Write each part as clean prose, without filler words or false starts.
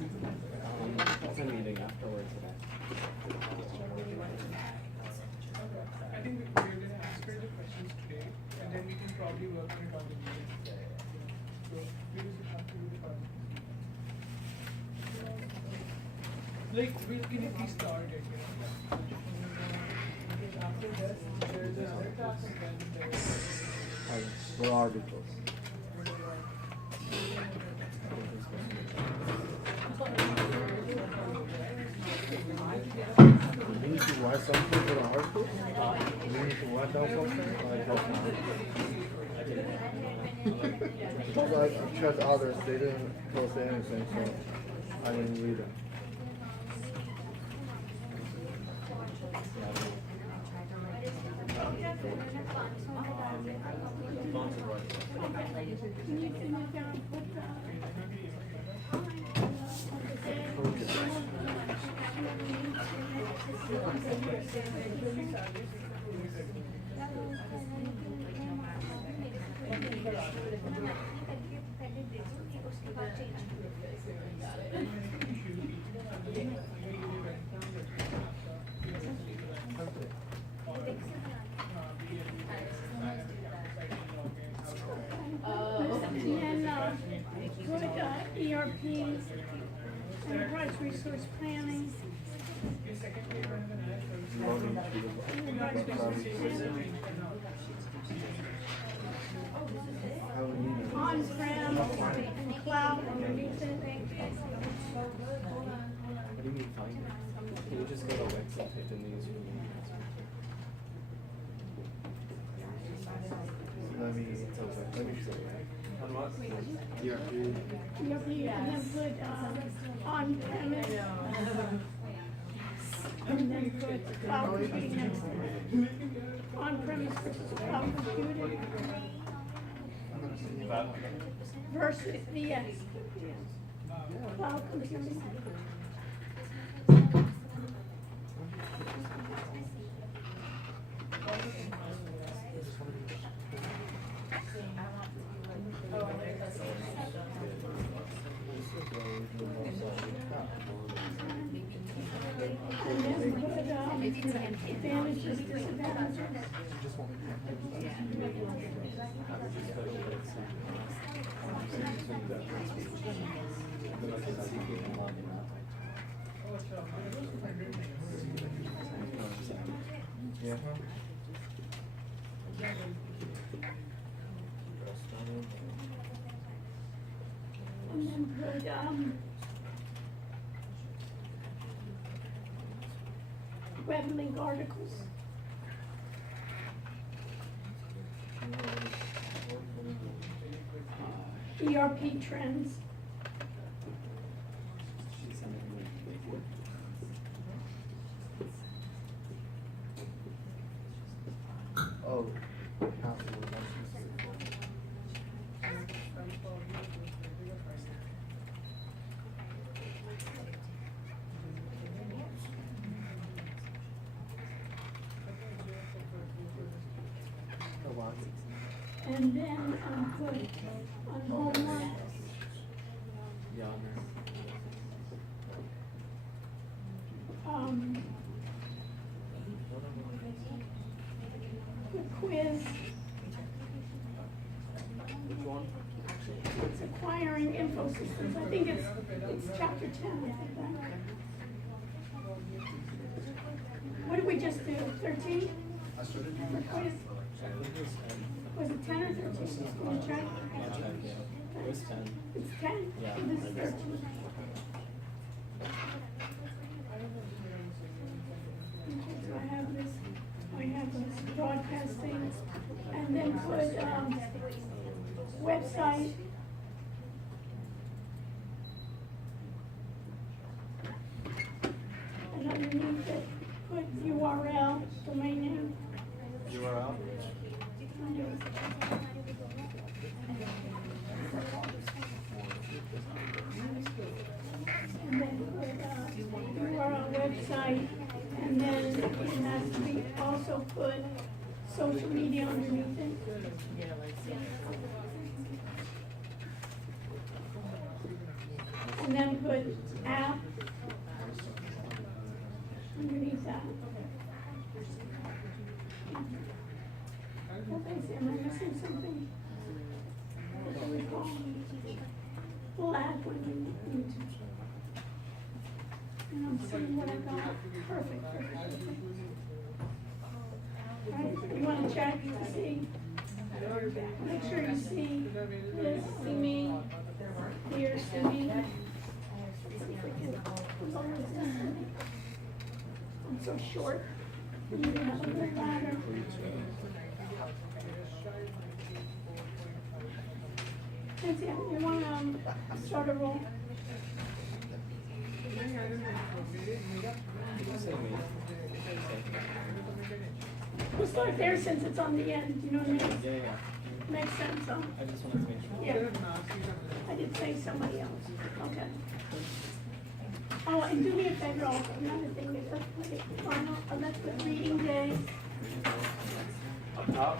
It's a meeting afterwards today. I think we're going to answer the questions today, and then we can probably work on it on the meeting. So we just have to do the part. Like, can you please start it, you know? After this, there's a other class, and then there's... We're articles. You need to write something for the article? You need to write down something? Because I checked others, they didn't post anything, so I didn't read them. And good ERP, enterprise resource planning. Enterprise resource planning. On-prem, cloud, underneath it. How do you find it? Can you just go to Wix and type in the username? Let me show you. On what? ERP. ERP, and then put on-premise. And then put cloud computing next to it. On-premise versus cloud computing. Versus VX. Cloud computing. And then put advantages, disadvantages. Yeah. And then put, web link articles. ERP trends. Oh, And then put on homework. The quiz. Which one? It's acquiring info systems. I think it's chapter 10, I think, right? What did we just do? 13? For quiz? Was it 10 or 13? Can you check? It was 10. It's 10? Yeah. So this is 13. Okay, so I have this broadcasting, and then put website. And underneath it, put URL, domain name. URL? And then put URL website, and then it has to be also put social media underneath it. And and then put app underneath that. What they say, am I missing something? What do we call it? We'll add when we need to. And I'm seeing what I got. Perfect. Right, you wanna check to see? Make sure you see this, see me, here, see me. Let's see if I can lower this. I'm so short. You need to have a little ladder. Nancy, you wanna start a roll? Did you say me? We'll start there since it's on the end, you know what I mean? Yeah. Makes sense, huh? I just wanted to make sure. Yeah. I did say somebody else, okay. Oh, and do me a favor also, another thing, is let's put it final, let's put reading day. Up top?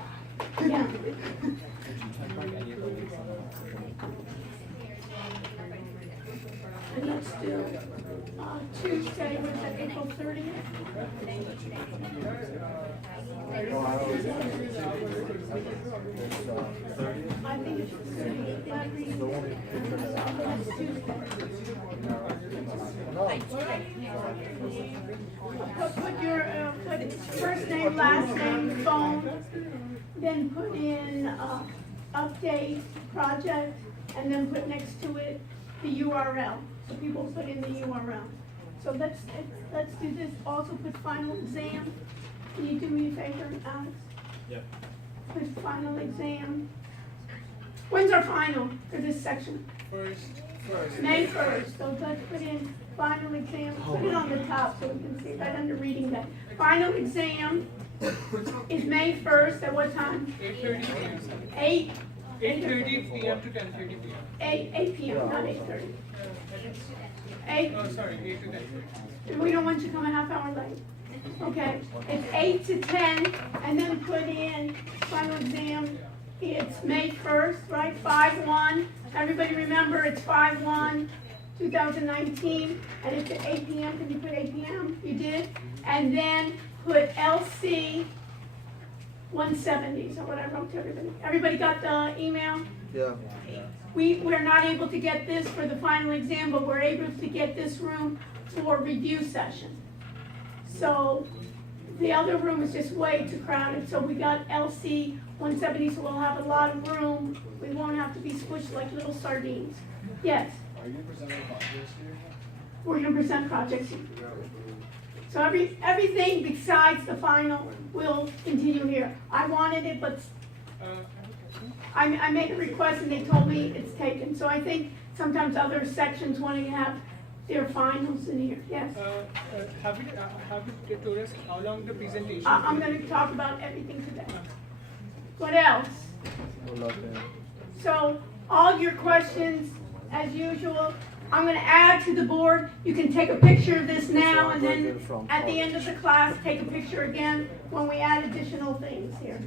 Yeah. Did you check like any of the weeks on that? And let's do, Tuesday, was that April 30th? Oh, I don't know. I think it's Tuesday, that reading The day. one picture that I have. It's Tuesday. No. Put your, put first name, last name, phone, then put in, update project, and then put next to it the URL. So people put in the URL. So let's do this, also put final exam. Can you do me a favor, Alex? Yep. Put final exam. When's our final for this section? First. May 1st, so let's put in final exam, put it on the top so we can see right under reading that. Final exam is May 1st, at what time? 8:30 p.m. 8 8:30 p.m. to 10:30 p.m. 8 p.m., not 8:30. 8, Oh, sorry, 8 to 10:30. we don't want you to come a half hour late. Okay, it's 8 to 10, and then put in final exam, it's May 1st, right, 5/1. Everybody remember, it's 5/1/2019, and it's at 8 p.m., can you put 8 p.m.? You did? And then put LC 170, so what I wrote to everybody. Everybody got the email? Yeah. We're not able to get this for the final exam, but we're able to get this room for review session. So the other room is just way too crowded, so we got LC 170, so we'll have a lot of room. We won't have to be squished like little sardines. Yes? Are you presenting projects here? We're gonna present projects. So everything besides the final will continue here. I wanted it, but I made a request and they told me it's taken. So I think sometimes other sections want to have their finals in here. Yes? Have you told us how long the presentation? I'm gonna talk about everything today. What else? So all your questions, as usual, I'm gonna add to the board. You can take a picture of this now and then at the end of the class, take a picture again when we add additional things here.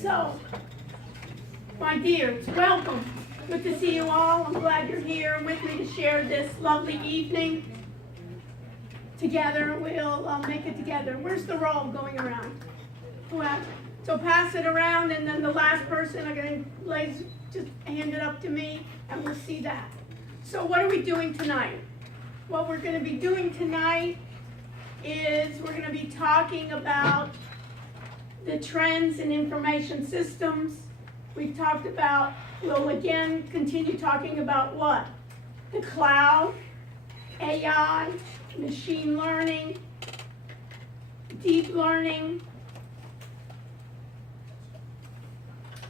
So, my dears, welcome. Good to see you all. I'm glad you're here with me to share this lovely evening together. We'll make it together. Where's the roll going around? Whoever. So pass it around, and then the last person are going to just hand it up to me, and we'll see that. So what are we doing tonight? What we're going to be doing tonight is we're going to be talking about the trends in information systems. We've talked about, we'll again continue talking about what? The cloud, AI, machine learning, deep learning,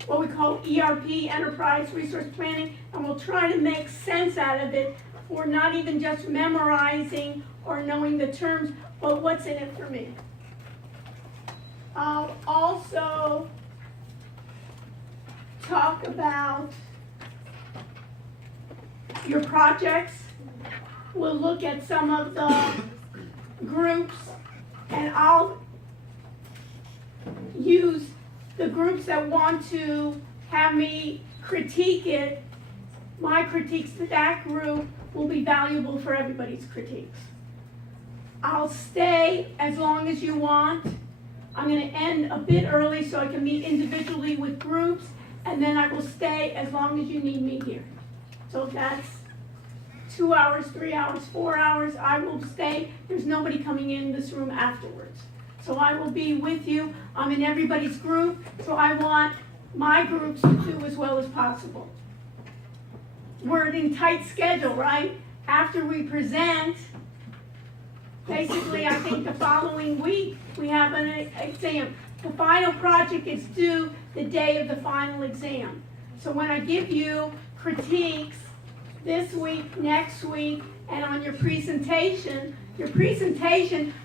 what we call ERP, Enterprise Resource Planning, and we'll try to make sense out of it for not even just memorizing or knowing the terms, but what's in it for me. I'll also talk about your projects. We'll look at some of the groups, and I'll use the groups that want to have me critique it, my critiques to that group will be valuable for everybody's critiques. I'll stay as long as you want. I'm going to end a bit early so I can meet individually with groups, and then I will stay as long as you need me here. So if that's 2 hours, 3 hours, 4 hours, I will stay. There's nobody coming in this room afterwards. So I will be with you. I'm in everybody's group, so I want my groups to do as well as possible. We're in tight schedule, right? After we present, basically I think the following week we have an exam. The final project is due the day of the final exam. So when I give you critiques this week, next week, and on your presentation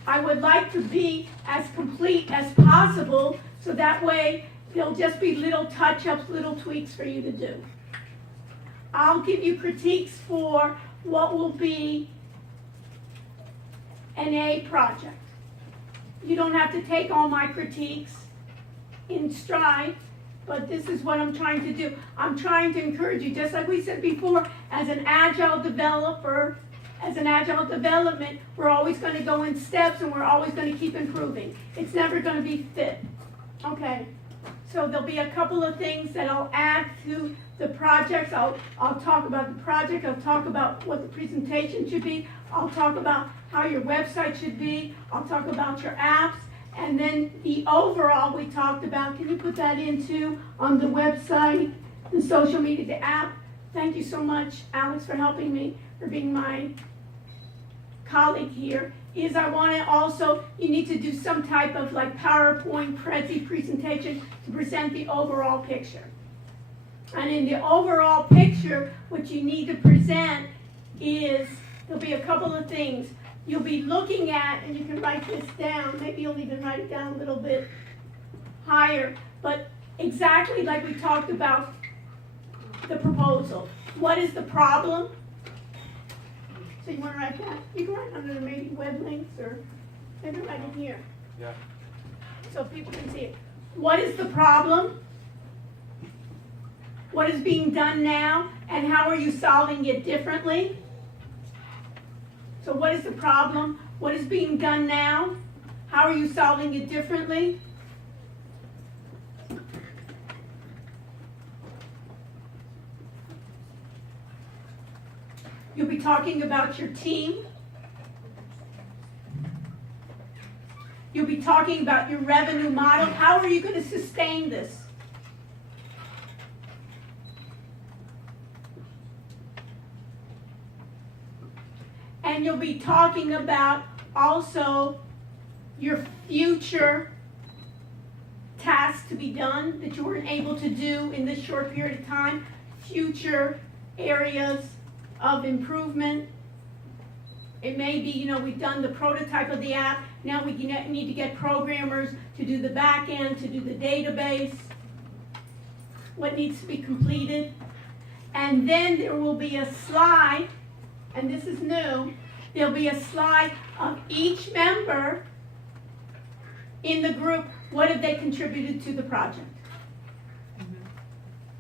I would like to be as complete as possible, so that way there'll just be little touch-ups, little tweaks for you to do. I'll give you critiques for what will be an A project. You don't have to take all my critiques in stride, but this is what I'm trying to do. I'm trying to encourage you, just like we said before, as an agile developer, as an agile development, we're always going to go in steps and we're always going to keep improving. It's never going to be fit. Okay, so there'll be a couple of things that I'll add to the projects. I'll talk about the project. I'll talk about what the presentation should be. I'll talk about how your website should be. I'll talk about your apps. And then the overall we talked about, can you put that into on the website, the social media, the app? Thank you so much, Alex, for helping me, for being my colleague here. Is I want to also, you need to do some type of like PowerPoint Prezi presentation to present the overall picture. And in the overall picture, what you need to present is, there'll be a couple of things. You'll be looking at, and you can write this down, maybe you'll even write it down a little bit higher, but exactly like we talked about the proposal. What is the problem? So you want to write that? You can write under maybe web links or maybe write it here. Yeah. So people can see it. What is the problem? What is being done now? And how are you solving it differently? So what is the problem? What is being done now? How are you solving it differently? You'll be talking about your team. You'll be talking about your revenue model. How are you going to sustain this? And you'll be talking about also your future tasks to be done that you weren't able to do in this short period of time, future areas of improvement. It may be, we've done the prototype of the app, now we need to get programmers to do the back end, to do the database, what needs to be completed. And then there will be a slide, and this is new, there'll be a slide of each member in the group, what have they contributed to the project.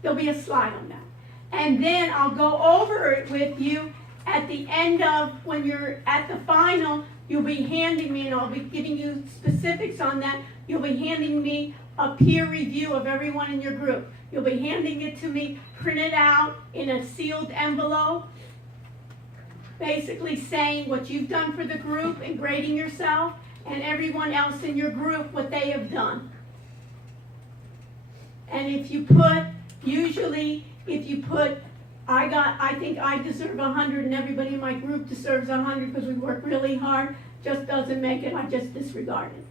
There'll be a slide on that. And then I'll go over it with you at the end of, when you're at the final, you'll be handing me, and I'll be giving you specifics on that, you'll be handing me a peer review of everyone in your group. You'll be handing it to me printed out in a sealed envelope, basically saying what you've done for the group and grading yourself, and everyone else in your group what they have done. And if you put, usually, if you put, I think I deserve 100 and everybody in my group deserves 100 because we work really hard, just doesn't make it, I just disregard it.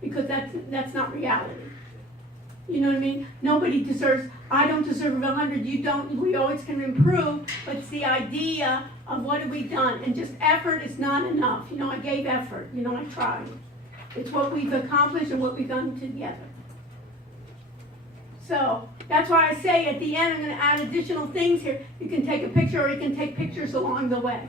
Because that's not reality. You know what I mean? Nobody deserves, I don't deserve 100, you don't, we always can improve, but it's the idea of what have we done, and just effort is not enough. I gave effort, I tried. It's what we've accomplished and what we've done together. So, that's why I say at the end I'm going to add additional things here. You can take a picture, or you can take pictures along the way.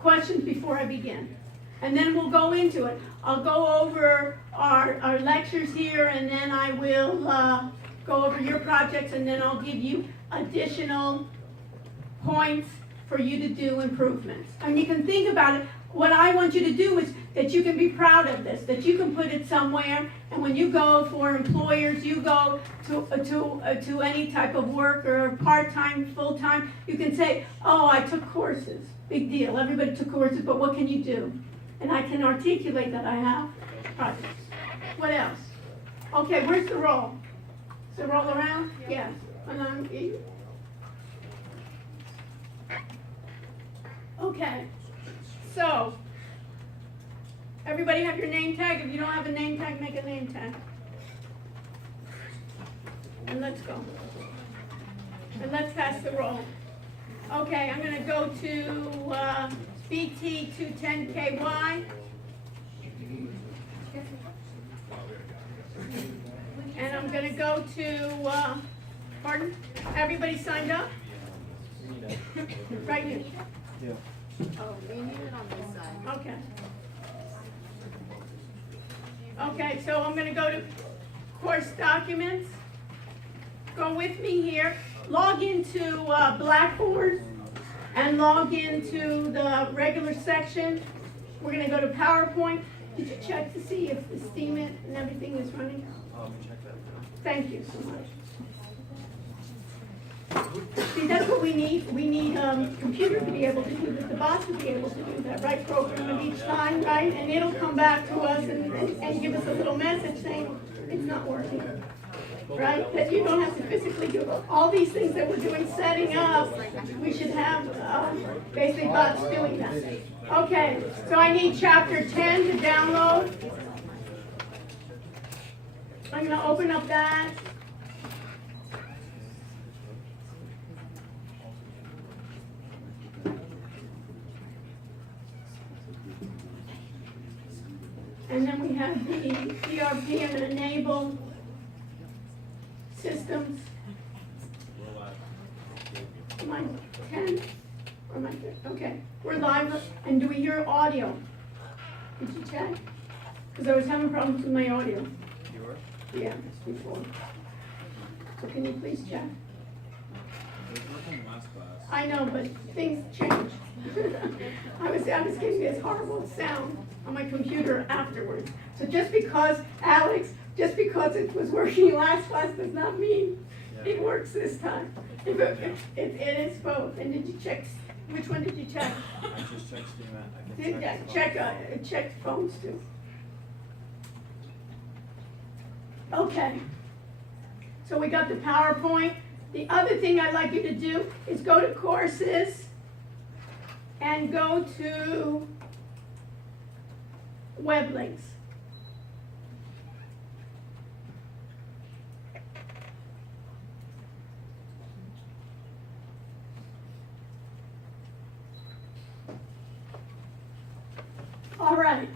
Questions before I begin? And then we'll go into it. I'll go over our lectures here, and then I will go over your projects, and then I'll give you additional points for you to do improvements. And you can think about it. What I want you to do is that you can be proud of this, that you can put it somewhere, and when you go for employers, you go to any type of work or part-time, full-time, you can say, oh, I took courses. Big deal. Everybody took courses, but what can you do? And I can articulate that I have projects. What else? Okay, where's the roll? Is the roll around? Yes. And I'm, okay. So, everybody have your name tag? If you don't have a name tag, make a name tag. And let's go. And let's pass the roll. Okay, I'm going to go to BT 210KY. And I'm going to go to, pardon? Everybody signed up? Right here. Yeah. Oh, we need it on this side. Okay. Okay, so I'm going to go to course documents. Go with me here. Log into Blackboard and log into the regular section. We're going to go to PowerPoint. Did you check to see if the Steam it and everything is running? Check that. Thank you so much. See, that's what we need. We need computer to be able to do that, the boss to be able to do that, right? Program it each time, right? And it'll come back to us and give us a little message saying it's not working, right? That you don't have to physically do all these things that we're doing, setting up. We should have basically bots doing that. Okay, so I need chapter 10 to download. I'm going to open up that. And then we have the ERP and enable systems. Am I 10? Or am I 10? Okay, we're live. And do we hear audio? Did you check? Because I was having problems with my audio. You were? Yeah, before. So can you please check? It was working last class. I know, but things change. I was getting this horrible sound on my computer afterwards. So just because, Alex, just because it was working last class does not mean it works this time. It is both. And did you check, which one did you check? I just checked Steam. I can Check phones too. Okay. So we got the PowerPoint. The other thing I'd like you to do is go to courses and go to web links. All right.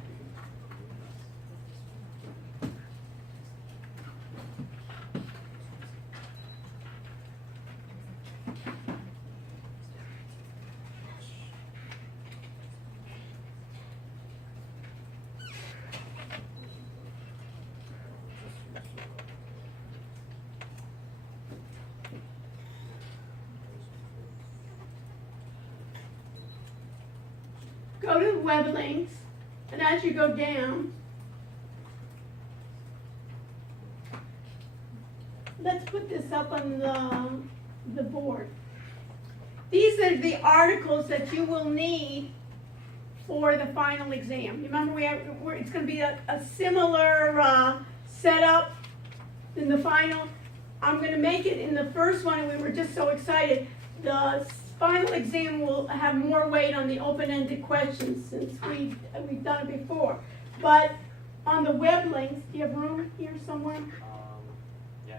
Go to web links, and as you go down, let's put this up on the board. These are the articles that you will need for the final exam. Remember, it's going to be a similar setup in the final. I'm going to make it in the first one, and we were just so excited. The final exam will have more weight on the open-ended questions since we've done it before. But on the web links, do you have room here somewhere? Yeah.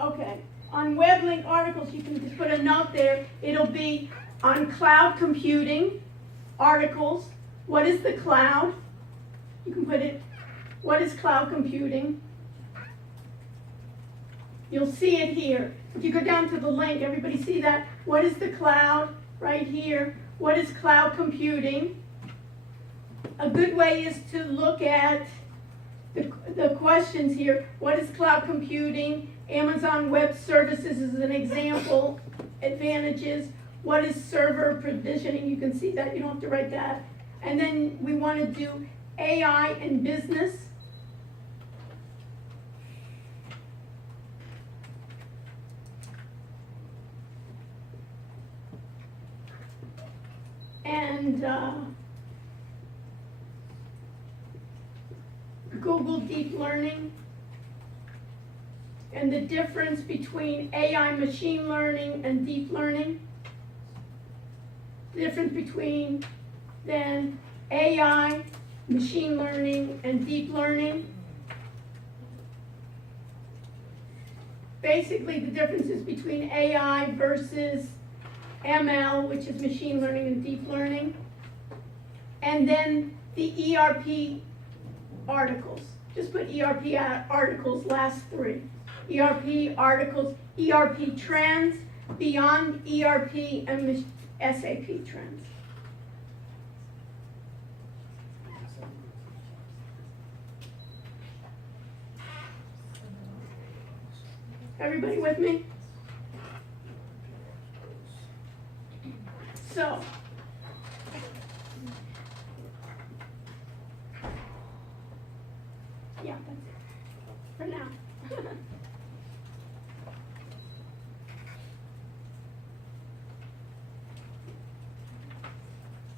Okay. On web link articles, you can just put a note there. It'll be on cloud computing articles. What is the cloud? You can put it, what is cloud computing? You'll see it here. If you go down to the link, everybody see that? What is the cloud? Right here. What is cloud computing? A good way is to look at the questions here. What is cloud computing? Amazon Web Services is an example. Advantages. What is server provisioning? You can see that. You don't have to write that. And then we want to do AI and business. And Google Deep Learning. And the difference between AI machine learning and deep learning. The difference between then AI, machine learning, and deep learning. Basically, the differences between AI versus ML, which is machine learning and deep learning. And then the ERP articles. Just put ERP articles, last three. ERP articles, ERP trends, beyond ERP, and SAP trends. Everybody with me? So, yeah, that's it for now.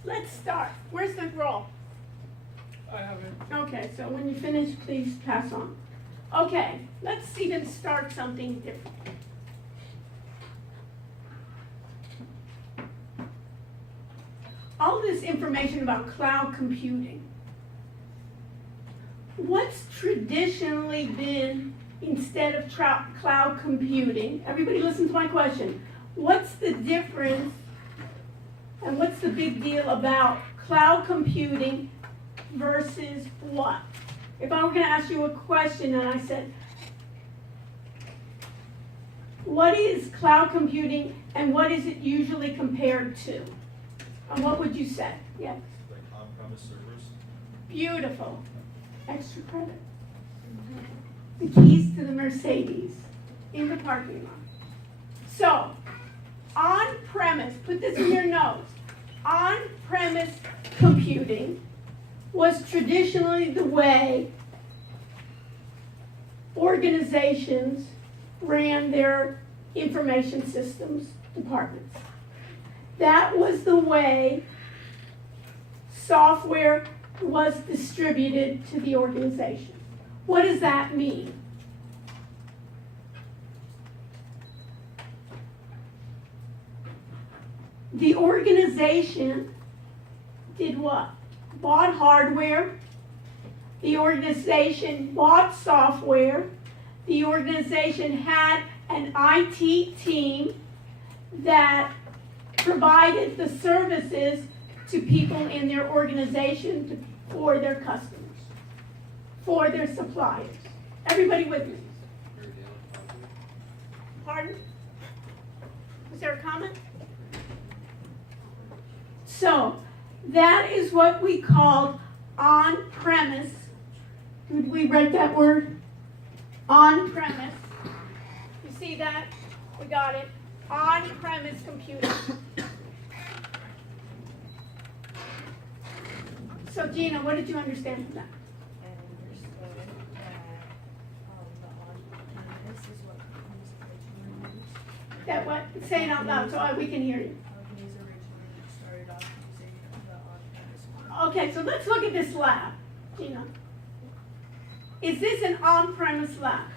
Let's start. Where's the roll? I have it. Okay, so when you finish, please pass on. Okay, let's even start something different. All this information about cloud computing. What's traditionally been, instead of cloud computing, everybody listen to my question. What's the difference and what's the big deal about cloud computing versus what? If I were going to ask you a question and I said, what is cloud computing and what is it usually compared to? And what would you say? Yes? Like on-premise servers? Beautiful. Extra credit. The keys to the Mercedes in the parking lot. So, on-premise, put this in your notes. On-premise computing was traditionally the way organizations ran their information systems departments. That was the way software was distributed to the organization. What does that mean? The organization did what? Bought hardware. The organization bought software. The organization had an IT team that provided the services to people in their organization for their customers, for their suppliers. Everybody with me? Pardon? Was there a comment? So, that is what we call on-premise. Did we write that word? On-premise. You see that? We got it. On-premise computing. So Gina, what did you understand from that? And understood that the on-premise is what companies originally used. That what? Say it out loud so we can hear you. Companies originally started off using the on-premise one. Okay, so let's look at this lab, Gina. Is this an on-premise lab?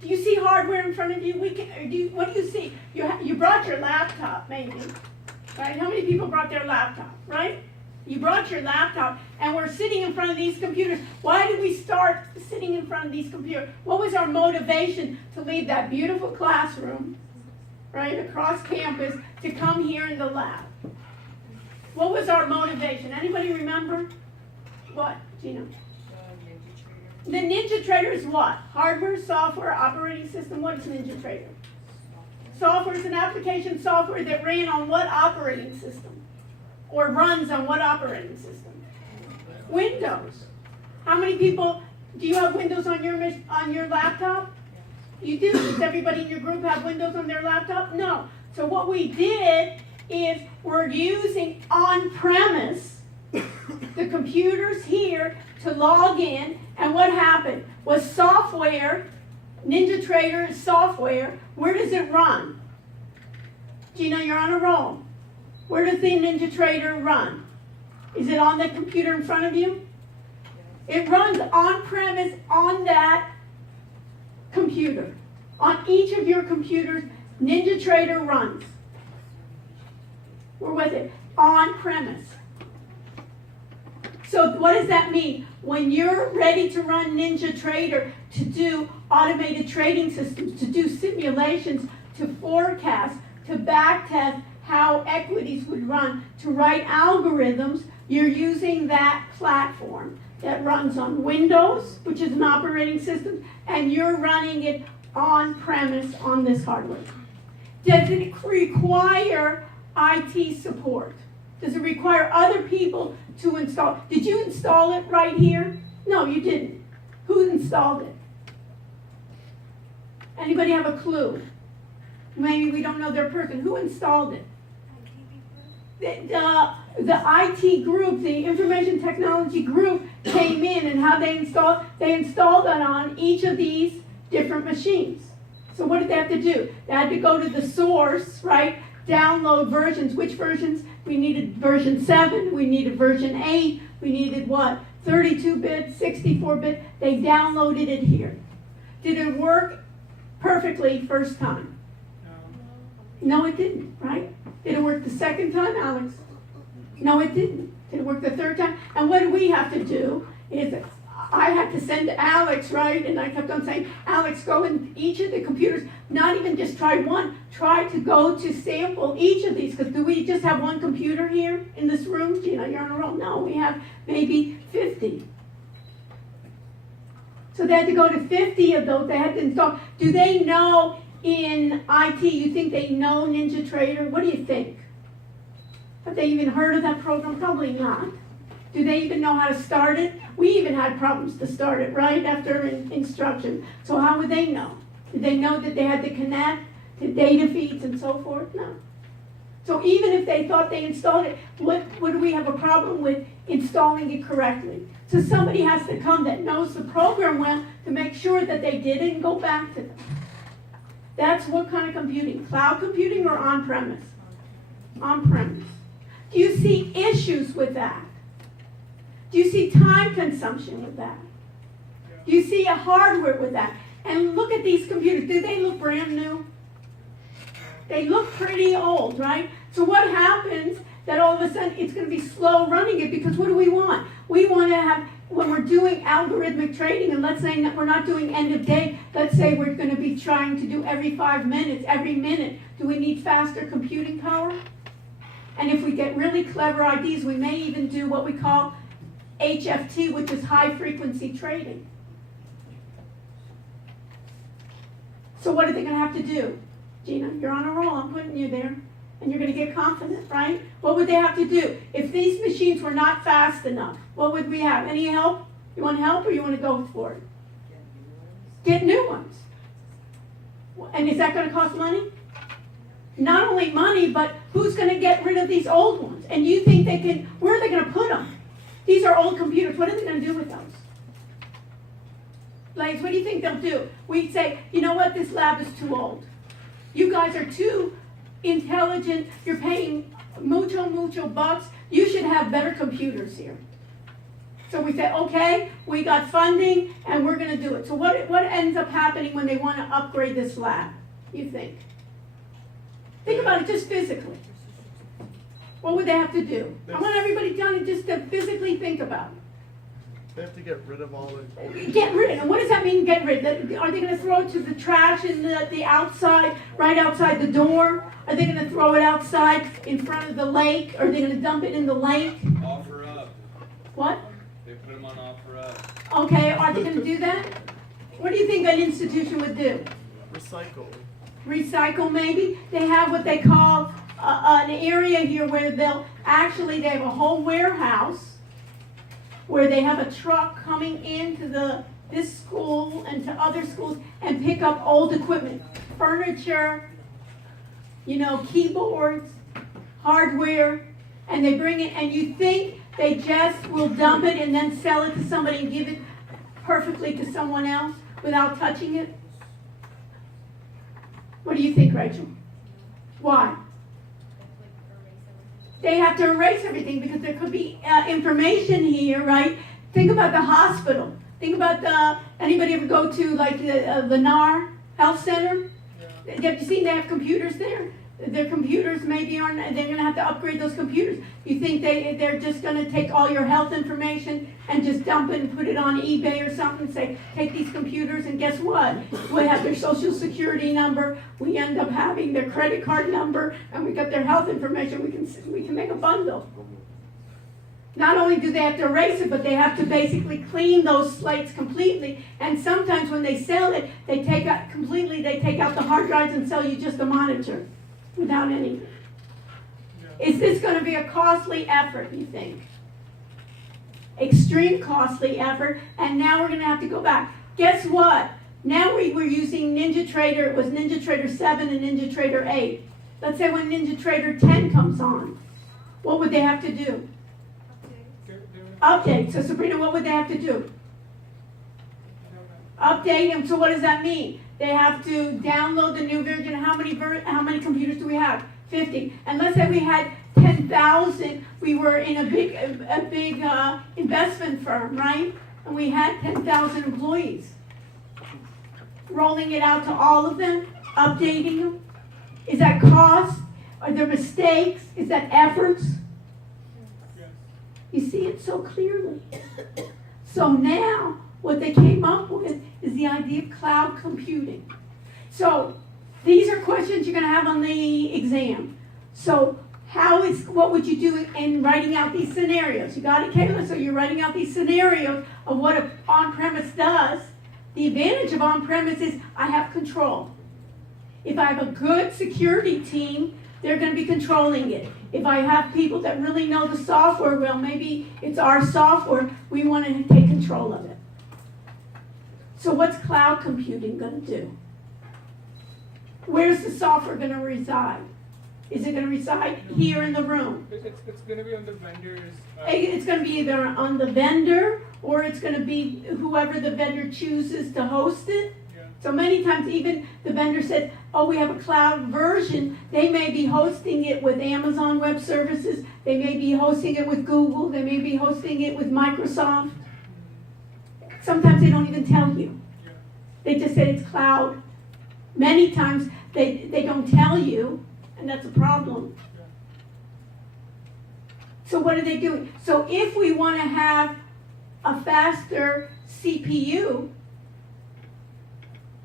Do you see hardware in front of you? What do you see? You brought your laptop, maybe, right? How many people brought their laptop, right? You brought your laptop, and we're sitting in front of these computers. Why did we start sitting in front of these computers? What was our motivation to leave that beautiful classroom, right, across campus, to come here in the lab? What was our motivation? Anybody remember? What, Gina? The Ninja Trader is what? Hardware, software, operating system. What is Ninja Trader? Software is an application software that ran on what operating system? Or runs on what operating system? Windows. How many people Do you have Windows on your laptop? You do. Does everybody in your group have Windows on their laptop? No. So what we did is we're using on-premise the computers here to log in, and what happened was software, NinjaTrader software, where does it run? Gina, you're on a roll. Where does the NinjaTrader run? Is it on the computer in front of you? It runs on-premise on that computer. On each of your computers, NinjaTrader runs. Where was it? On-premise. So what does that mean? When you're ready to run NinjaTrader to do automated trading systems, to do simulations, to forecast, to backtest how equities would run, to write algorithms, you're using that platform that runs on Windows, which is an operating system, and you're running it on-premise on this hardware. Does it require IT support? Does it require other people to install? Did you install it right here? No, you didn't. Who installed it? Anybody have a clue? Maybe we don't know their person. Who installed it? The IT group, the information technology group, came in, and how they installed it on each of these different machines. So what did they have to do? They had to go to the source, right? Download versions. Which versions? We needed version 7, we needed version 8, we needed what? 32-bit, 64-bit. They downloaded it here. Did it work perfectly first time? No, it didn't, right? Did it work the second time, Alex? No, it didn't. Did it work the third time? And what do we have to do is I had to send Alex, right? And I kept on saying, Alex, go in each of the computers, not even just try one, try to go to sample each of these, because do we just have one computer here in this room? Gina, you're on a roll. No, we have maybe 50. So they had to go to 50 of those. They had to install. Do they know in IT, you think they know NinjaTrader? What do you think? Have they even heard of that program? Probably not. Do they even know how to start it? We even had problems to start it, right, after instruction. So how would they know? Did they know that they had to connect to data feeds and so forth? No. So even if they thought they installed it, what do we have a problem with installing it correctly? So somebody has to come that knows the program well to make sure that they did it and go back to them. That's what kind of computing? Cloud computing or on-premise? On-premise. Do you see issues with that? Do you see time consumption with that? Do you see a hardware with that? And look at these computers. Do they look brand new? They look pretty old, right? So what happens that all of a sudden it's going to be slow running it, because what do we want? We want to have, when we're doing algorithmic trading, and let's say that we're not doing end of day, let's say we're going to be trying to do every 5 minutes, every minute. Do we need faster computing power? And if we get really clever IDs, we may even do what we call HFT, which is high frequency trading. So what are they going to have to do? Gina, you're on a roll. I'm putting you there. And you're going to get confident, right? What would they have to do? If these machines were not fast enough, what would we have? Any help? You want help, or you want to go for it? Get new ones. And is that going to cost money? Not only money, but who's going to get rid of these old ones? And you think they can, where are they going to put them? These are old computers. What are they going to do with those? Like, what do you think they'll do? We'd say, you know what, this lab is too old. You guys are too intelligent. You're paying mucho bucks. You should have better computers here. So we say, okay, we got funding, and we're going to do it. So what ends up happening when they want to upgrade this lab, you think? Think about it just physically. What would they have to do? I want everybody to just to physically think about it. They have to get rid of all the... Get rid. And what does that mean, get rid? Are they going to throw it to the trash in the outside, right outside the door? Are they going to throw it outside in front of the lake? Are they going to dump it in the lake? Offer up. What? They put them on offer up. Okay, are they going to do that? What do you think an institution would do? Recycle. Recycle, maybe? They have what they call an area here where they have a whole warehouse where they have a truck coming into the this school and to other schools and pick up old equipment, furniture, keyboards, hardware, and they bring it, and you think they just will dump it and then sell it to somebody and give it perfectly to someone else without touching it? What do you think, Rachel? Why? They have to erase everything because there could be information here, right? Think about the hospital. Think about anybody ever go to like the NAR Health Center? Have you seen they have computers there? Their computers maybe aren't, they're going to have to upgrade those computers. You think they're just going to take all your health information and just dump it and put it on eBay or something and say, take these computers and guess what? We have their social security number, we end up having their credit card number, and we got their health information, we can make a bundle. Not only do they have to erase it, but they have to basically clean those slates completely. And sometimes when they sell it, they take out the hard drives and sell you just a monitor without anything. Is this going to be a costly effort, you think? Extreme costly effort, and now we're going to have to go back. Guess what? Now we were using NinjaTrader, it was NinjaTrader 7 and NinjaTrader 8. Let's say when NinjaTrader 10 comes on, what would they have to do? Update. So Sabrina, what would they have to do? Update them. So what does that mean? They have to download the new version. How many computers do we have? 50. And let's say we had 10,000. We were in a big investment firm, right? And we had 10,000 employees. Rolling it out to all of them, updating them. Is that cost? Are there mistakes? Is that efforts? You see it so clearly. So now, what they came up with is the idea of cloud computing. So these are questions you're going to have on the exam. So what would you do in writing out these scenarios? You got it, Kayla? So you're writing out these scenarios of what an on-premise does. The advantage of on-premise is I have control. If I have a good security team, they're going to be controlling it. If I have people that really know the software well, maybe it's our software, we want to take control of it. So what's cloud computing going to do? Where's the software going to reside? Is it going to reside here in the room? It's going to be on the vendors. It's going to be either on the vendor or it's going to be whoever the vendor chooses to host it. Yeah. So many times even the vendor said, oh, we have a cloud version. They may be hosting it with Amazon Web Services. They may be hosting it with Google. They may be hosting it with Microsoft. Sometimes they don't even tell you. Yeah. They just say it's cloud. Many times they don't tell you, and that's a problem. Yeah. So what are they doing? So if we want to have a faster CPU,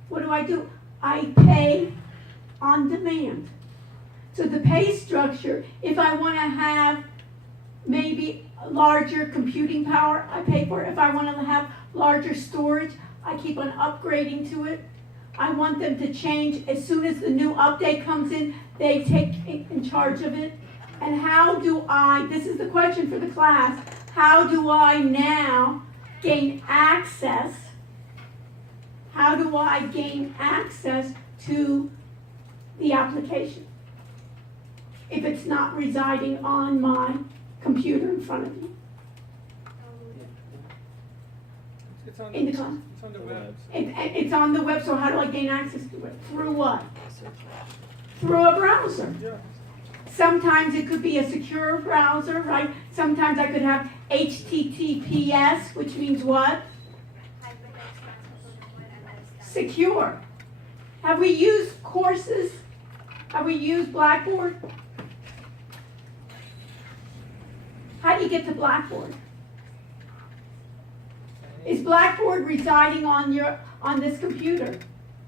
what do? I pay on demand. So the pay structure, if I want to have maybe larger computing power, I pay for it. If I want to have larger storage, I keep on upgrading to it. I want them to change as soon as the new update comes in, they take in charge of it. And how do this is the question for the class, how do I now gain access? How do I gain access to the application if it's not residing on my computer in front of me? It's on In the class? It's on the web. It's on the web, so how do I gain access to it? Through what? Through a browser. Yeah. Sometimes it could be a secure browser, right? Sometimes I could have HTTPS, which means what? Secure. Have we used courses? Have we used Blackboard? How do you get to Blackboard? Is Blackboard residing on this computer?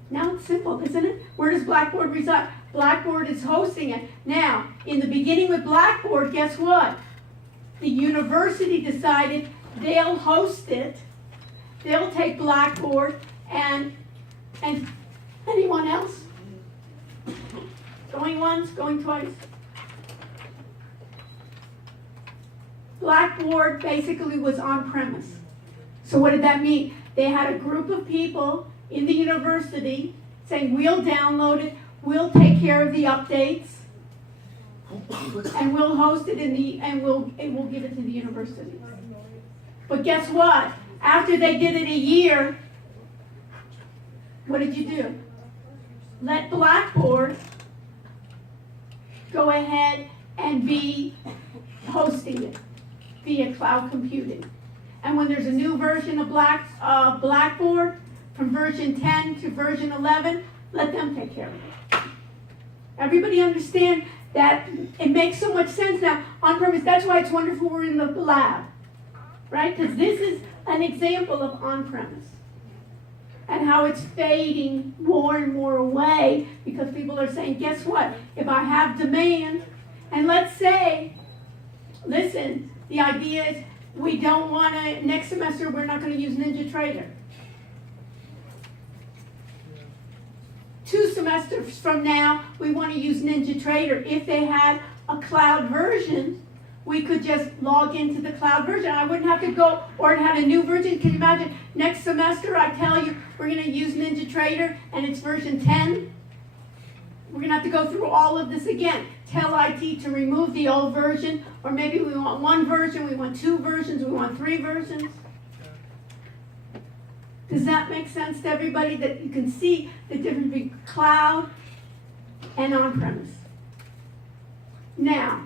Now it's simple, isn't it? Where does Blackboard reside? Blackboard is hosting it. Now, in the beginning with Blackboard, guess what? The university decided they'll host it. They'll take Blackboard and anyone else? Going once, going twice. Blackboard basically was on premise. So what did that mean? they had a group of people in the university saying, we'll download it, we'll take care of the updates, and we'll host it and we'll give it to the university. But guess what? After they did it a year, what did you do? Let Blackboard go ahead and be hosting it via cloud computing. And when there's a new version of Blackboard, from version 10 to version 11, let them take care of it. Everybody understand that it makes so much sense now on premise. That's why it's wonderful we're in the lab, right? Because this is an example of on-premise and how it's fading more and more away because people are saying, guess what? If I have demand, and let's say, listen, the idea is we don't want to, next semester we're not going to use NinjaTrader. 2 semesters from now, we want to use NinjaTrader. If they had a cloud version, we could just log into the cloud version. I wouldn't have to go, or it had a new version. Can you imagine, next semester I tell you we're going to use NinjaTrader and it's version 10? We're going to have to go through all of this again. Tell IT to remove the old version, or maybe we want 1 version, we want 2 versions, we want 3 versions. Does that make sense to everybody, that you can see the difference between cloud and on-premise? Now,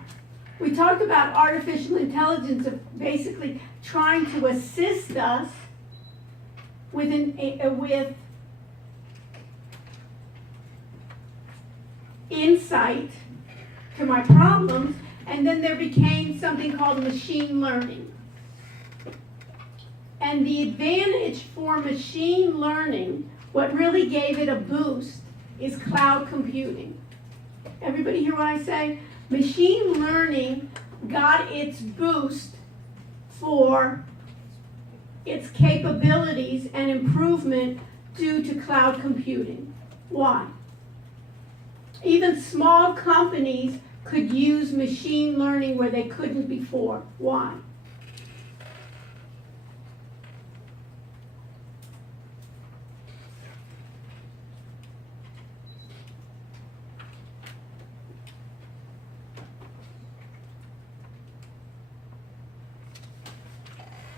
we talk about artificial intelligence of basically trying to assist us with insight to my problems, and then there became something called machine learning. And the advantage for machine learning, what really gave it a boost, is cloud computing. Everybody hear what I say? Machine learning got its boost for its capabilities and improvement due to cloud computing. Why? Even small companies could use machine learning where they couldn't before. Why?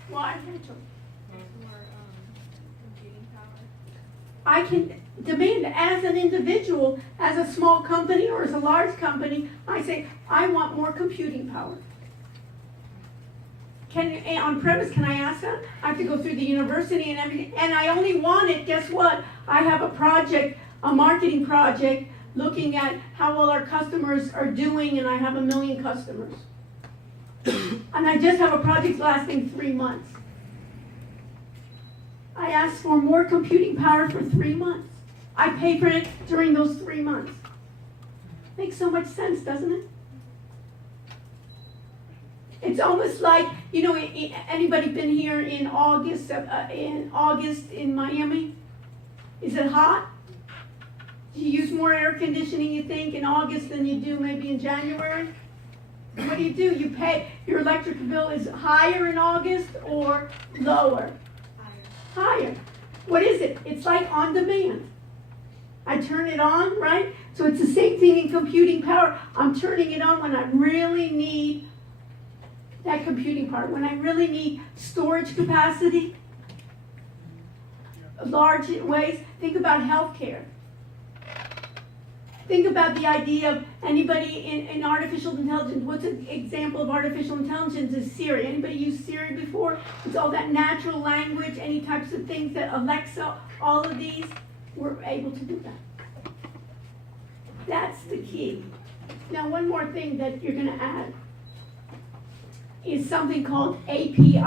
Why, Rachel? More computing power. I can demand as an individual, as a small company or as a large company, I say, I want more computing power. On premise, can I ask that? I have to go through the university and everything, and I only want it, guess what? I have a project, a marketing project, looking at how well our customers are doing, and I have 1 million customers. And I just have a project lasting 3 months. I asked for more computing power for 3 months. I pay for it during those 3 months. Makes so much sense, doesn't it? It's almost like, you know, anybody been here in August in Miami? Is it hot? Do you use more air conditioning, you think, in August than you do maybe in January? What do? You pay, your electric bill is higher in August or lower? Higher. What is it? It's like on demand. I turn it on, right? So it's the same thing in computing power. I'm turning it on when I really need that computing power, when I really need storage capacity, large ways. Think about healthcare. Think about the idea of anybody in artificial intelligence. What's an example of artificial intelligence is Siri. Anybody used Siri before? It's all that natural language, any types of things that Alexa, all of these, we're able to do that. That's the key. Now, one more thing that you're going to add is something called API.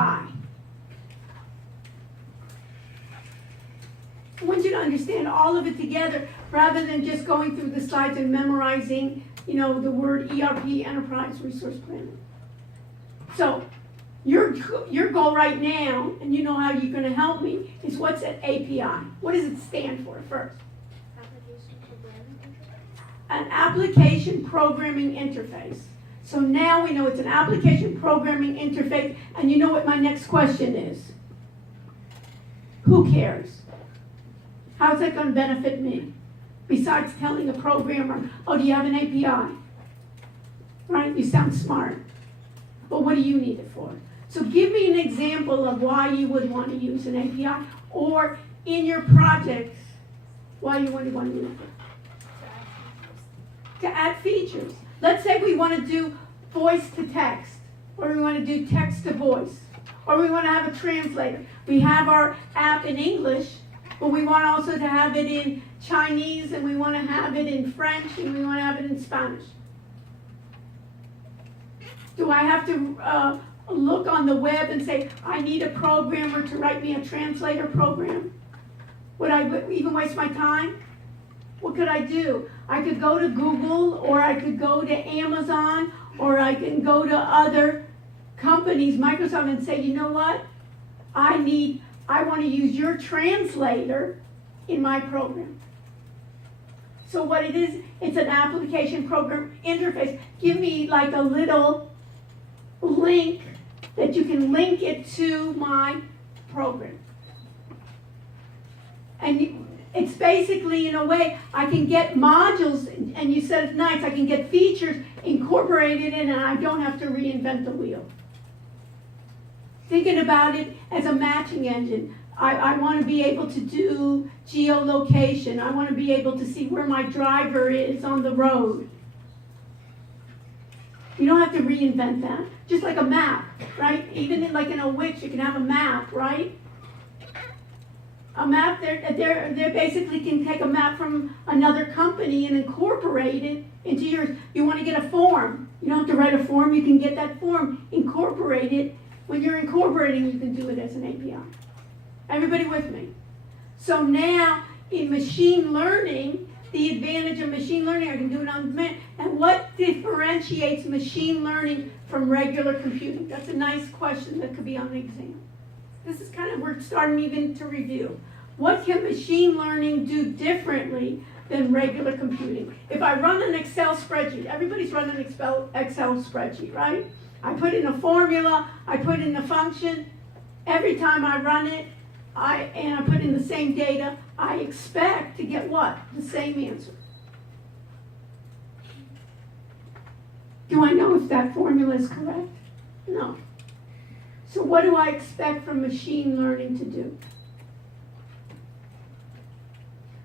I want you to understand all of it together rather than just going through the slides and memorizing, you know, the word ERP, Enterprise Resource Planning. So your goal right now, and you know how you're going to help me, is what's an API? What does it stand for first? An application programming interface. So now we know it's an application programming interface, and you know what my next question is? Who cares? How's that gonna benefit me? Besides telling a programmer, oh, do you have an API? Right, you sound smart. But what do you need it for? So give me an example of why you would want to use an API, or in your projects, why you would want to use it. To add features. Let's say we want to do voice to text, or we want to do text to voice, or we want to have a translator. We have our app in English, but we want also to have it in Chinese, and we want to have it in French, and we want to have it in Spanish. Do I have to look on the web and say, I need a programmer to write me a translator program? Would I even waste my time? What could I do? I could go to Google, or I could go to Amazon, or I can go to other companies, Microsoft, and say, you know what? I want to use your translator in my program. So what it is, it's an application program interface. Give me like a little link that you can link it to my program. And it's basically, in a way, I can get modules, and you said it's nice, I can get features incorporated in, and I don't have to reinvent the wheel. Thinking about it as a matching engine. I want to be able to do geolocation. I want to be able to see where my driver is on the road. You don't have to reinvent that. Just like a map, right? Even in a Wix, you can have a map, right? A map, they basically can take a map from another company and incorporate it into yours. You want to get a form. You don't have to write a form. You can get that form, incorporate it. When you're incorporating, you can do it as an API. Everybody with me? So now, in machine learning, the advantage of machine learning, I can do it on demand. And what differentiates machine learning from regular computing? That's a nice question that could be on the exam. This is kind of, we're starting even to review. What can machine learning do differently than regular computing? If I run an Excel spreadsheet, everybody's run an Excel spreadsheet, right? I put in a formula, I put in a function. Every time I run it, and I put in the same data, I expect to get what? The same answer. Do I know if that formula is correct? No. So what do I expect from machine learning to do?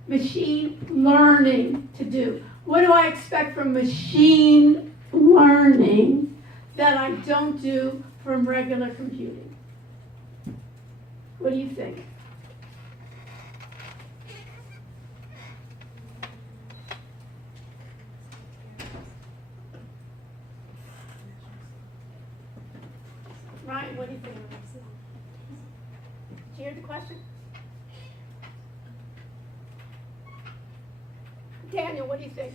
Machine learning to do. What do I expect from machine learning that I don't do from regular computing? What do you think? Ryan, what do you think? Did you hear the question? Daniel, what do you think?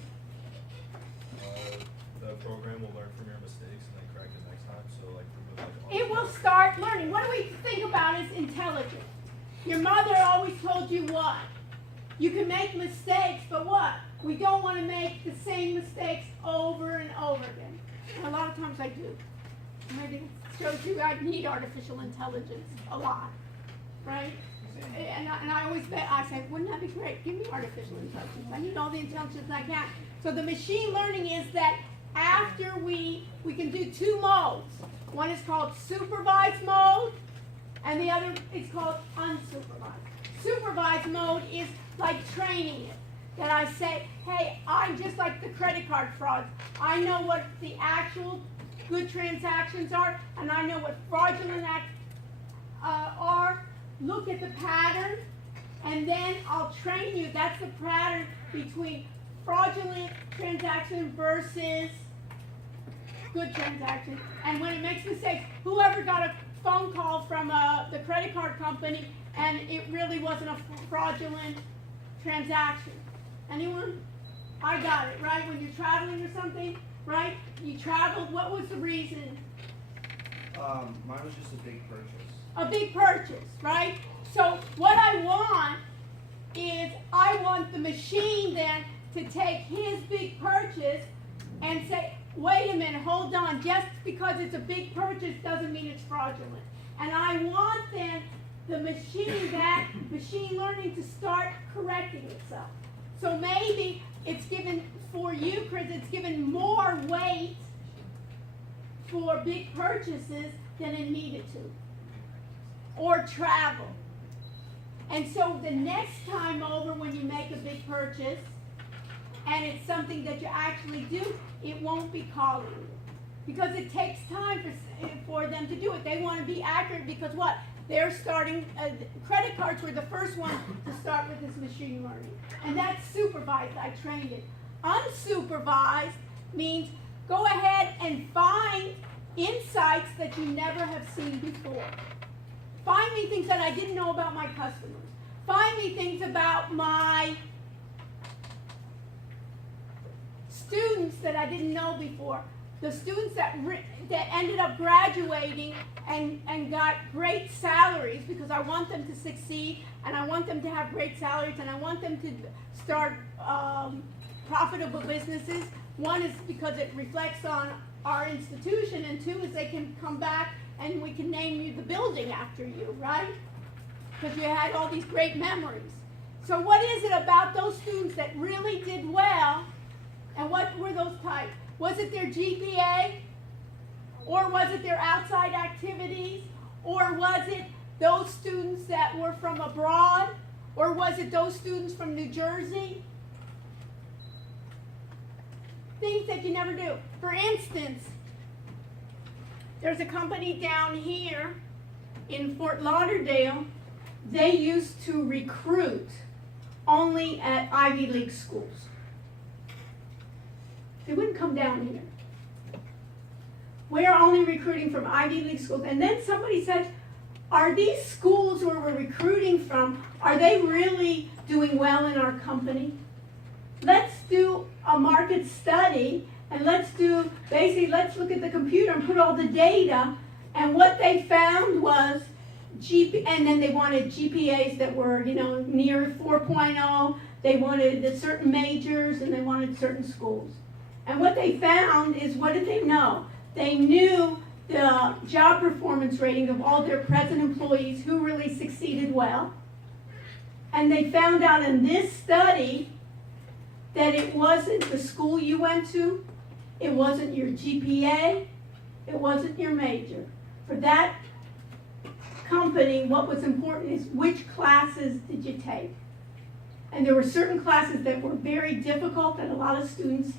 The program will learn from your mistakes and then correct it next time. So like It will start learning. What do we think about as intelligence? Your mother always told you what? You can make mistakes, but what? We don't want to make the same mistakes over and over again. And a lot of times I do. Maybe it shows you I need artificial intelligence a lot, right? And I always say, wouldn't that be great? Give me artificial intelligence. I need all the intelligence I can. So the machine learning is that after we can do two modes. One is called supervised mode, and the other is called unsupervised. Supervised mode is like training it. That I say, hey, I'm just like the credit card frauds. I know what the actual good transactions are, and I know what fraudulent are. Look at the pattern, and then I'll train you. That's the pattern between fraudulent transaction versus good transaction. And when it makes mistakes, whoever got a phone call from the credit card company and it really wasn't a fraudulent transaction? Anyone? I got it, right? When you're traveling or something, right? You traveled, what was the reason? Mine was just a big purchase. A big purchase, right? So what I want is I want the machine then to take his big purchase and say, wait a minute, hold on, just because it's a big purchase doesn't mean it's fraudulent. And I want then that machine learning to start correcting itself. So maybe it's given, for you, Chris, it's given more weight for big purchases than it needed to, or travel. And so the next time over when you make a big purchase, and it's something that you actually do, it won't be calling you. Because it takes time for them to do it. They want to be accurate because what? They're starting, credit cards were the first one to start with this machine learning. And that's supervised, I trained it. Unsupervised means go ahead and find insights that you never have seen before. Find me things that I didn't know about my customers. Find me things about my students that I didn't know before. The students that ended up graduating and got great salaries, because I want them to succeed and I want them to have great salaries and I want them to start profitable businesses. One is because it reflects on our institution, and two is they can come back and we can name you the building after you, right? Because you had all these great memories. So what is it about those students that really did well, and what were those types? Was it their GPA? Or was it their outside activities? Or was it those students that were from abroad? Or was it those students from New Jersey? Things that you never do. For instance, there's a company down here in Fort Lauderdale. They used to recruit only at Ivy League schools. They wouldn't come down here. We're only recruiting from Ivy League schools. And then somebody said, are these schools where we're recruiting from, are they really doing well in our company? Let's do a market study, and let's look at the computer and put all the data. And what they found was, and then they wanted GPAs that were, near 4.0. They wanted certain majors, and they wanted certain schools. And what they found is, what did they know? They knew the job performance rating of all their present employees who really succeeded well. And they found out in this study that it wasn't the school you went to, it wasn't your GPA, it wasn't your major. For that company, what was important is which classes did you take. And there were certain classes that were very difficult that a lot of students.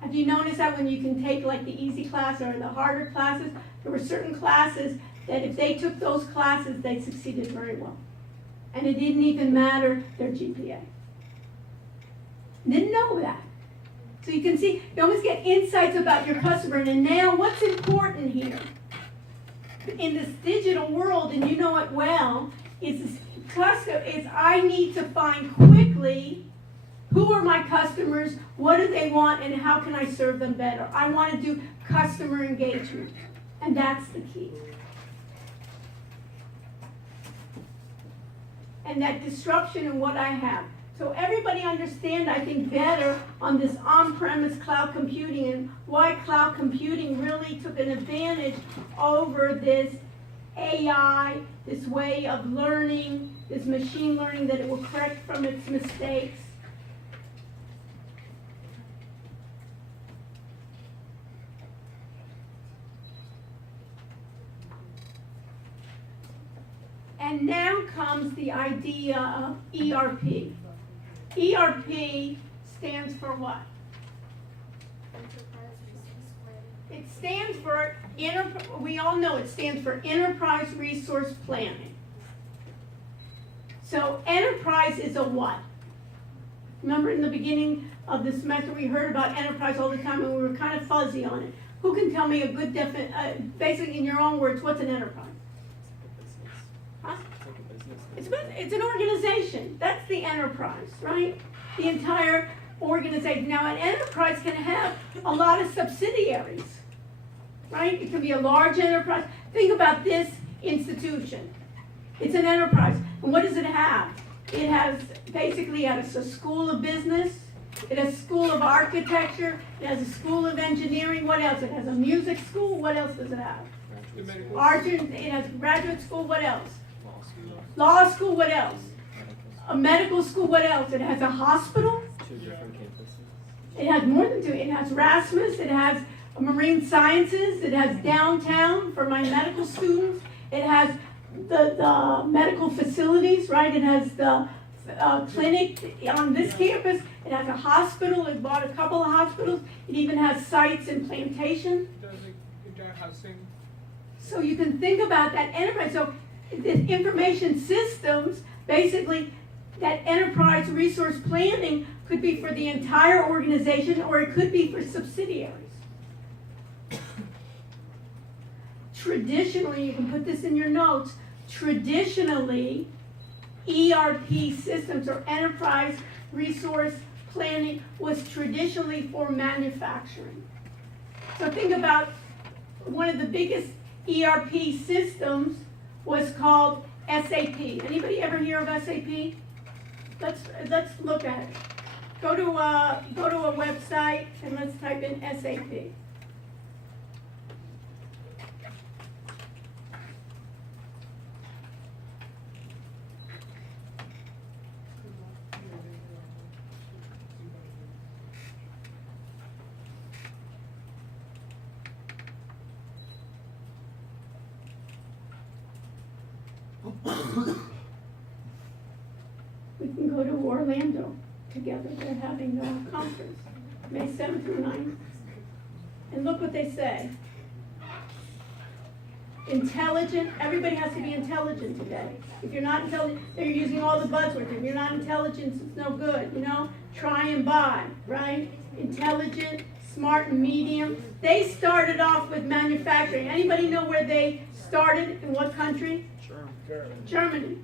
Have you noticed that when you can take like the easy class or the harder classes, there were certain classes that if they took those classes, they succeeded very well. And it didn't even matter their GPA. Didn't know that. So you can see, you always get insights about your customer. And now what's important here? In this digital world, and you know it well, is I need to find quickly who are my customers, what do they want, and how can I serve them better? I want to do customer engagement, and that's the key. And that disruption in what I have. So everybody understand, I think, better on this on-premise cloud computing and why cloud computing really took an advantage over this AI, this way of learning, this machine learning, that it will correct from its mistakes. And now comes the idea of ERP. ERP stands for what? It stands for, we all know it stands for Enterprise Resource Planning. So enterprise is a what? Remember in the beginning of the semester we heard about enterprise all the time and we were kind of fuzzy on it. Who can tell me a good basically in your own words, what's an enterprise? Huh? It's an organization. That's the enterprise, right? The entire organization. Now, an enterprise can have a lot of subsidiaries, right? It can be a large enterprise. Think about this institution. It's an enterprise. And what does it have? It has a school of business. It has a school of architecture. It has a school of engineering. What else? It has a music school. What else does it have? It has graduate school. What else? Law school, what else? A medical school, what else? It has a hospital. Two different campuses. It has more than two. It has Rasmus. It has marine sciences. It has downtown for my medical students. It has the medical facilities, right? It has the clinic on this campus. It has a hospital. It bought a couple of hospitals. It even has sites in Plantation. Does like entire housing. So you can think about that enterprise. So the information systems, basically, that enterprise resource planning could be for the entire organization or it could be for subsidiaries. Traditionally, you can put this in your notes, traditionally, ERP systems or enterprise resource planning was traditionally for manufacturing. So think about one of the biggest ERP systems was called SAP. Anybody ever hear of SAP? Let's look at it. Go to a website and let's type in SAP. We can go to Orlando together. They're having a conference, May 7th through 9th. And look what they say. Intelligent, everybody has to be intelligent today. If you're not intelligent, they're using all the buzzwords. If you're not intelligent, it's no good, you know? Try and buy, right? Intelligent, smart, and medium. They started off with manufacturing. Anybody know where they started, in what country? Germany.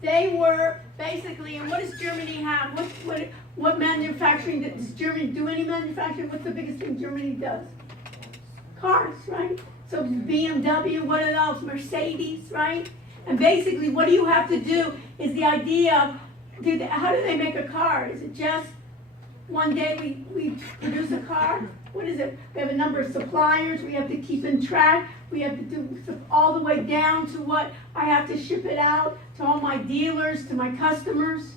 They were basically, and what does Germany have? What manufacturing, does Germany do any manufacturing? What's the biggest thing Germany does? Cars, right? So BMW, what are those? Mercedes, right? And basically what do you have to do is the idea of, how do they make a car? Is it just one day we produce a car? What is it? We have a number of suppliers. We have to keep in track. We have to do all the way down to what I have to ship it out to all my dealers, to my customers.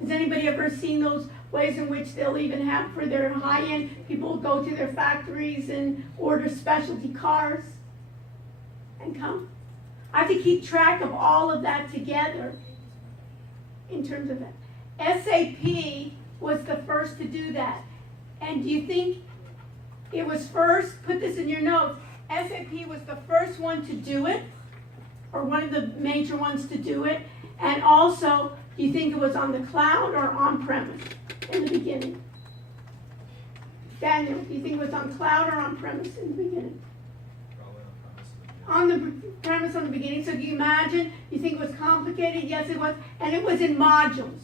Has anybody ever seen those ways in which they'll even have for their high-end people go to their factories and order specialty cars and come? I have to keep track of all of that together in terms of that. SAP was the first to do that. And do you think it was first? Put this in your notes. SAP was the first one to do it, or one of the major ones to do it. And also, do you think it was on the cloud or on-premise in the beginning? Daniel, do you think it was on cloud or on-premise in the beginning? Probably on premise. On the premise on the beginning. So do you imagine? You think it was complicated? Yes, it was. And it was in modules.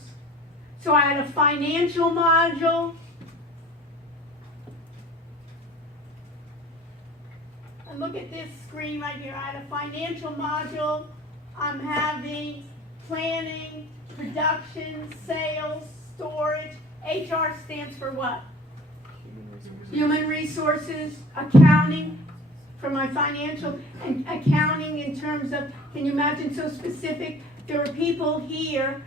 So I had a financial module. And look at this screen right here. I had a financial module. I'm having planning, production, sales, storage. HR stands for what? Human resources, accounting for my financial, and accounting in terms of, can you imagine, so specific? There were people here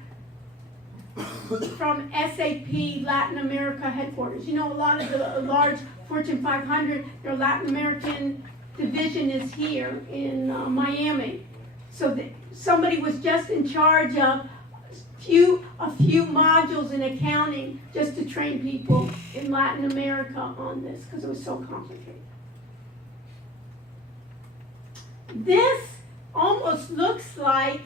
from SAP Latin America headquarters. You know, a lot of the large Fortune 500, their Latin American division is here in Miami. So somebody was just in charge of a few modules in accounting just to train people in Latin America on this because it was so complicated. This almost looks like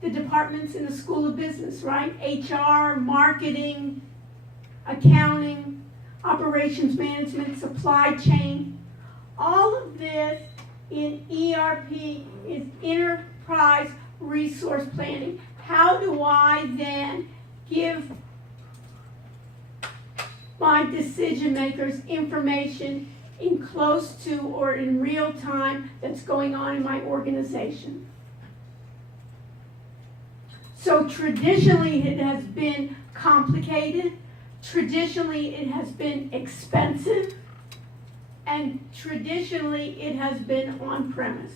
the departments in the School of Business, right? HR, marketing, accounting, operations management, supply chain. All of this in ERP is enterprise resource planning. How do I then give my decision makers information in close to or in real time that's going on in my organization? So traditionally it has been complicated, traditionally it has been expensive, and traditionally it has been on premise.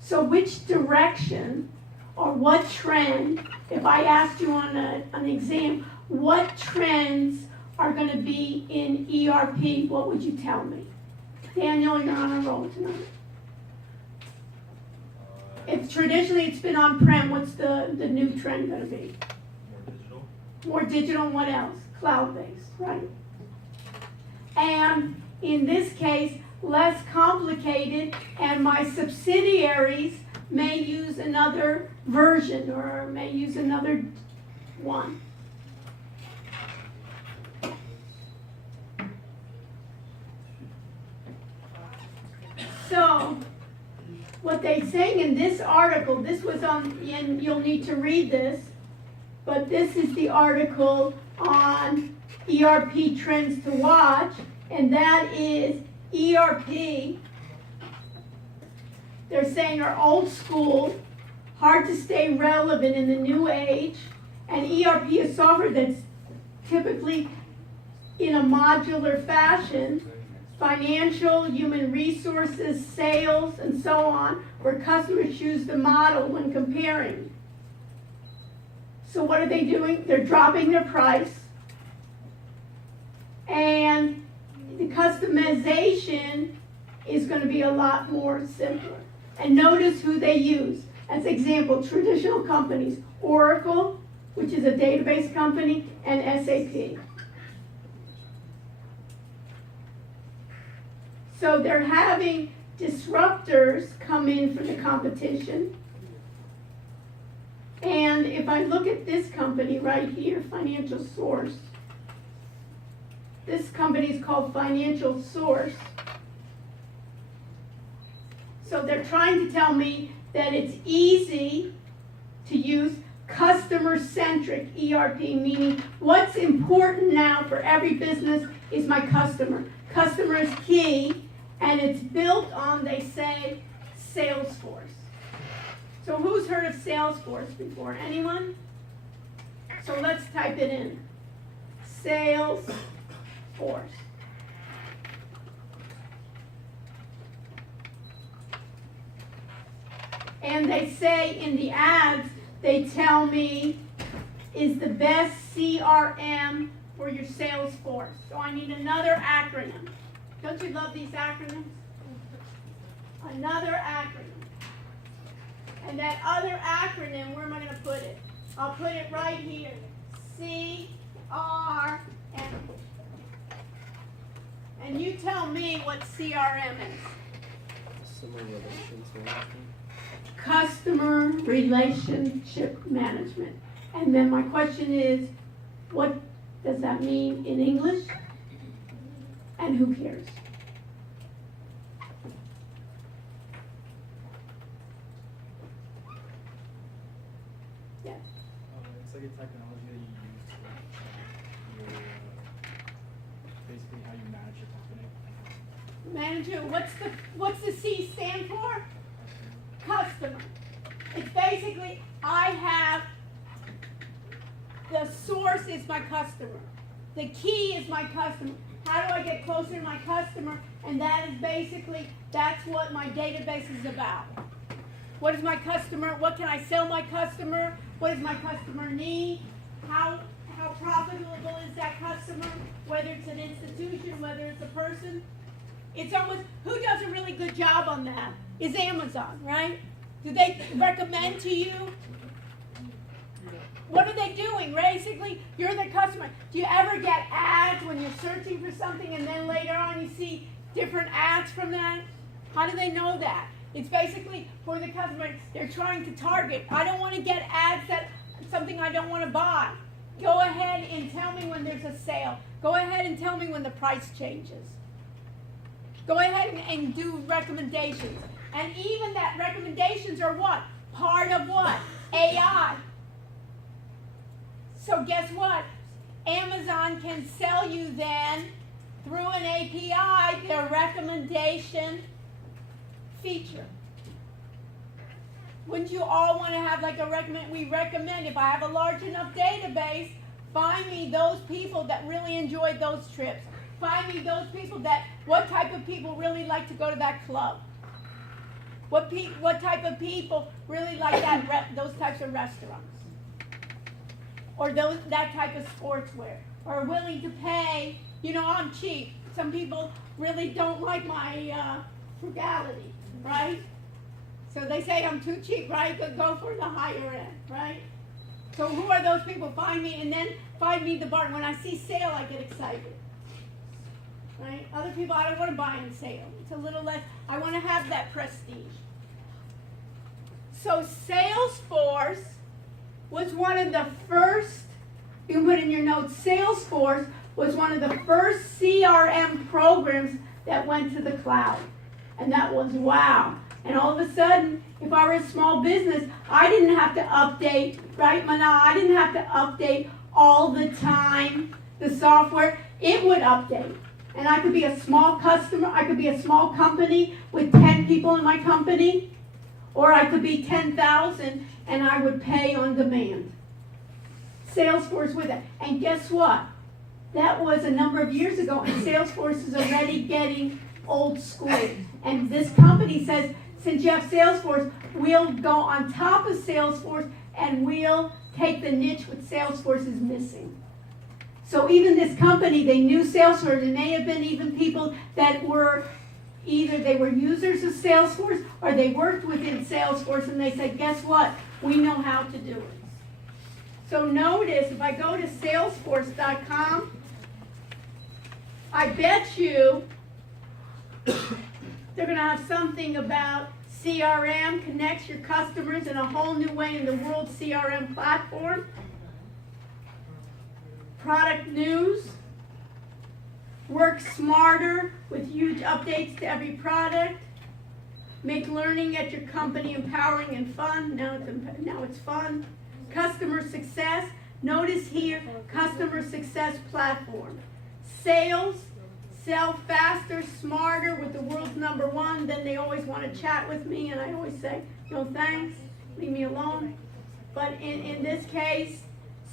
So which direction or what trend, if I asked you on an exam, what trends are going to be in ERP, what would you tell me? Daniel, you're on a roll tonight. If traditionally it's been on-prem, what's the new trend going to be? More digital. More digital, and what else? Cloud-based, right? And in this case, less complicated, and my subsidiaries may use another version or may use another one. So, what they're saying in this article, this was on, and you'll need to read this, but this is the article on ERP trends to watch, and that is ERP, they're saying are old school, hard to stay relevant in the new age, and ERP is software that's typically in a modular fashion, financial, human resources, sales, and so on, where customers choose the model when comparing. So what are they doing? They're dropping their price, and the customization is going to be a lot more simpler. And notice who they use. As example, traditional companies, Oracle, which is a database company, and SAP. So they're having disruptors come in for the competition. And if I look at this company right here, Financial Source, this company is called Financial Source. So they're trying to tell me that it's easy to use customer-centric ERP, meaning what's important now for every business is my customer. Customer is key, and it's built on, they say, Salesforce. So who's heard of Salesforce before? Anyone? So let's type it in. Salesforce. And they say in the ads, they tell me is the best CRM for your sales force. So I need another acronym. Don't you love these acronyms? Another acronym. And that other acronym, where am I going to put it? I'll put it right here. CRM. And you tell me what CRM is. Customer relations management. Customer relationship management. And then my question is, what does that mean in English? And who cares? Yes. It's like a technology that you use to your, basically how you manage your company. Manager, what's the C stand for? Customer. It's basically, I have, the source is my customer. The key is my customer. How do I get closer to my customer? And that is basically, that's what my database is about. What is my customer? What can I sell my customer? What does my customer need? How profitable is that customer? Whether it's an institution, whether it's a person. It's almost, who does a really good job on that? Is Amazon, right? Do they recommend to you? What are they doing? Basically, you're the customer. Do you ever get ads when you're searching for something and then later on you see different ads from that? How do they know that? It's basically for the customer. They're trying to target. I don't want to get ads that something I don't want to buy. Go ahead and tell me when there's a sale. Go ahead and tell me when the price changes. Go ahead and do recommendations. And even that recommendations are what? Part of what? AI. So guess what? Amazon can sell you then, through an API, their recommendation feature. Wouldn't you all want to have like a recommend? We recommend, if I have a large enough database, find me those people that really enjoyed those trips. Find me those people that, what type of people really like to go to that club. What type of people really like those types of restaurants? Or that type of sportswear? Or are willing to pay, I'm cheap. Some people really don't like my frugality, right? So they say I'm too cheap, right? But go for the higher end, right? So who are those people? Find me, and then find me the bargain. When I see sale, I get excited. Right? Other people, I don't want to buy on sale. It's a little less. I want to have that prestige. So Salesforce was one of the first, you can put in your notes, Salesforce was one of the first CRM programs that went to the cloud. And that was wow. And all of a sudden, if I were a small business, I didn't have to update, right, Mana? I didn't have to update all the time the software. It would update. And I could be a small customer, I could be a small company with 10 people in my company, or I could be 10,000 and I would pay on demand. Salesforce with it. And guess what? That was a number of years ago, and Salesforce is already getting old school. And this company says, since you have Salesforce, we'll go on top of Salesforce and we'll take the niche what Salesforce is missing. So even this company, they knew Salesforce. It may have been even people that were either they were users of Salesforce or they worked within Salesforce, and they said, guess what? We know how to do it. So notice, if I go to salesforce.com, I bet you they're going to have something about CRM, connects your customers in a whole new way in the world CRM platform. Product news, work smarter with huge updates to every product, make learning at your company empowering and fun. Now it's fun. Customer success, notice here, customer success platform. Sales, sell faster, smarter with the world's #1. Then they always want to chat with me, and I always say, no thanks, leave me alone. But in this case,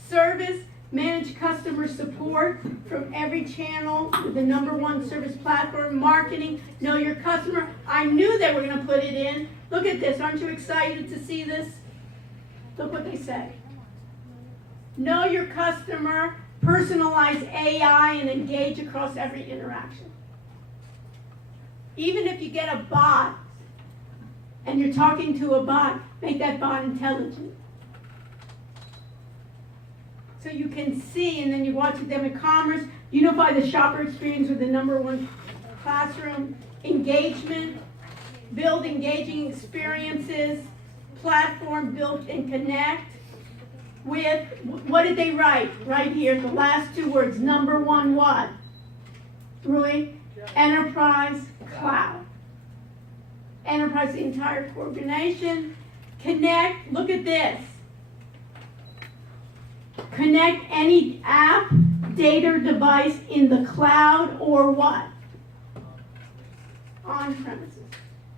service, manage customer support from every channel with the #1 service platform. Marketing, know your customer. I knew they were going to put it in. Look at this. Aren't you excited to see this? Look what they say. Know your customer, personalize AI, and engage across every interaction. Even if you get a bot and you're talking to a bot, make that bot intelligent. So you can see, and then you watch them in commerce, unify the shopper experience with the #1 classroom, engagement, build engaging experiences, platform built and connect with, what did they write? Right here, the last 2 words, #1 what? Rui? Enterprise cloud. Enterprise, the entire organization. Connect, look at this. Connect any app, data, device in the cloud or what? On premises.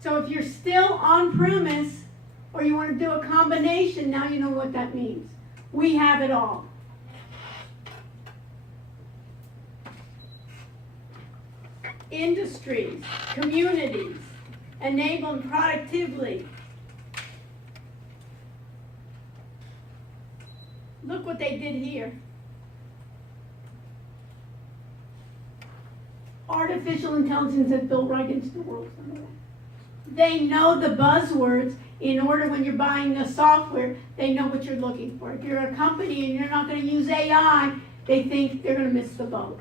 So if you're still on premise or you want to do a combination, now you know what that means. We have it all. Industries, communities, enable productively. Look what they did here. Artificial intelligence is built right into the world. They know the buzzwords in order when you're buying the software, they know what you're looking for. If you're a company and you're not going to use AI, they think they're going to miss the boat.